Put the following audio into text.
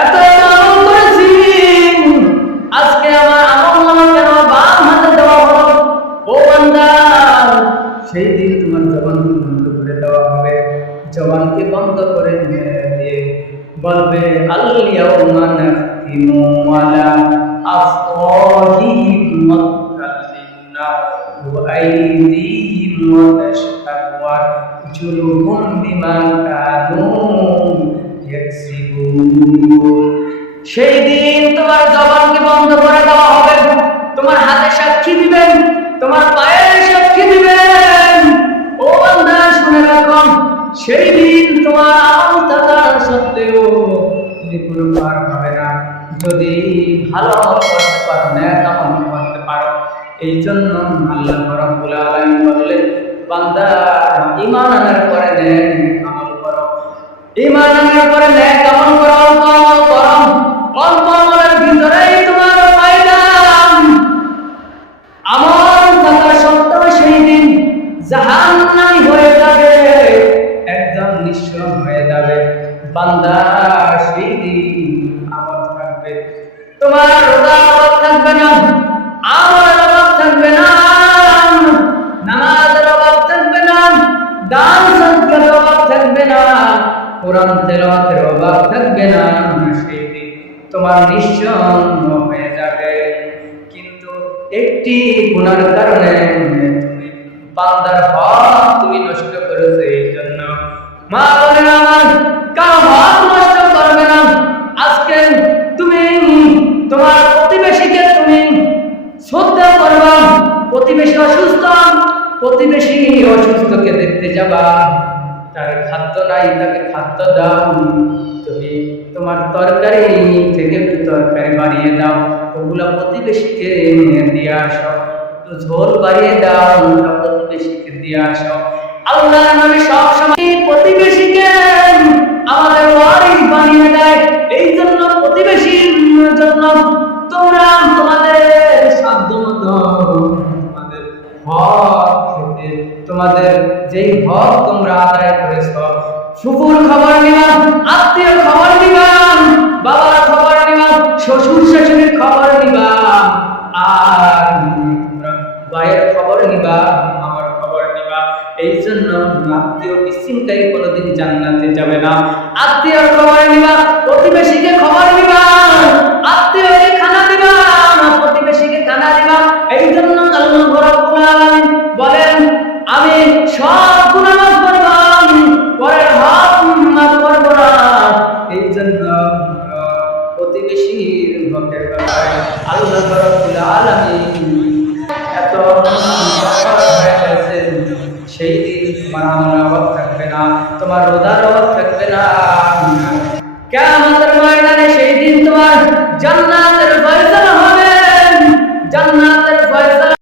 এত আমল করেছি, আজকে আমার আমল নামা কেন বাম হাতে দেওয়া হলো? ও বান্দা, সেই দিন তোমার জবানকে বন্ধ করে দেওয়া হবে। জবানকে বন্ধ করে দিয়ে বলবে আল-ইয়াউমা নাখতিমু আলা আফওয়াহিহিম ওয়া তুকাল্লিমুনা ওয়া আইদিহিম ওয়া তাশহাদু আরজুলুহুম বিমা কানু ইয়াকসিবুন। সেই দিন তোমার জবানকে বন্ধ করে দেওয়া হবে, তোমার হাতে সাক্ষী দিবেন, তোমার পায়ে সাক্ষী দিবেন। ও বান্দা শুনে রাখো, সেই দিন তোমার আমল থাকা সত্ত্বেও তুমি কোনো পার পাবে না যদি ভালো আমল করতে পারো, নেক আমল করতে পারো। এই জন্য আল্লাহ রাব্বুল আলামিন বললেন, বান্দা ঈমান আনার পরে নেক আমল করো, ঈমান আনার পরে নেক আমল করো, অল্প আমল করো। অল্প আমলের ভিতরেই তোমার ফায়দা। আমল থাকা সত্ত্বেও সেই দিন জাহান্নামী হয়ে যাবে, একদম নিঃস্ব হয়ে যাবে। বান্দা সেই দিন আমল থাকবে, তোমার রোজার অভাব থাকবে না, আমলের অভাব থাকবে না, নামাজের অভাব থাকবে না, দান সদকার অভাব থাকবে না, কোরআন তেলাওয়াতের অভাব থাকবে না। সেই দিন তোমার নিঃসঙ্গ হয়ে যাবে। কিন্তু একটি গুনার কারণে তুমি বান্দার হক তুমি নষ্ট করেছো। এই জন্য মা বলেন আমার কারো হক নষ্ট করবে না। আজকে তুমি তোমার প্রতিবেশীকে তুমি শ্রদ্ধা করবা, প্রতিবেশী অসুস্থ, প্রতিবেশী অসুস্থকে দেখতে যাবা, তার খাদ্য নাই, তাকে খাদ্য দাও। তুমি তোমার তরকারি থেকে একটু তরকারি বাড়িয়ে দাও, ওগুলা প্রতিবেশীকে দিয়ে আসো। একটু ঝোল বাড়িয়ে দাও, ওগুলা প্রতিবেশীকে দিয়ে আসো। আল্লাহ নবী সব সময় প্রতিবেশীকে আমাদের ওয়ারিস বানিয়ে দেয়। এই জন্য প্রতিবেশীর জন্য তোমরা তোমাদের সাধ্যমতো তোমাদের হক খেতে, তোমাদের যেই হক তোমরা আদায় করেছ, ফুফুর খবর নিবা, আত্মীয় খবর নিবা, বাবার খবর নিবা, শ্বশুর শাশুড়ির খবর নিবা, আর তোমরা ভাইয়ের খবর নিবা, আমার খবর নিবা। এই জন্য আত্মীয় বিশৃঙ্খলায় কোনোদিন জান্নাতে যাবে না। আত্মীয়র খবর নিবা, প্রতিবেশীকে খবর নিবা, আত্মীয়কে খানা দিবা, প্রতিবেশীকে খানা দিবা। এই জন্য আল্লাহ রাব্বুল আলামিন বলেন, আমি সব গুনাহ মাফ করব, পরের হক মাফ করব না। এই জন্য প্রতিবেশীর হকের ব্যাপারে আল্লাহ রাব্বুল আলামিন এত সেই দিন তোমার আমলের অভাব থাকবে না, তোমার রোজার অভাব থাকবে না। কিয়ামতের ময়দানে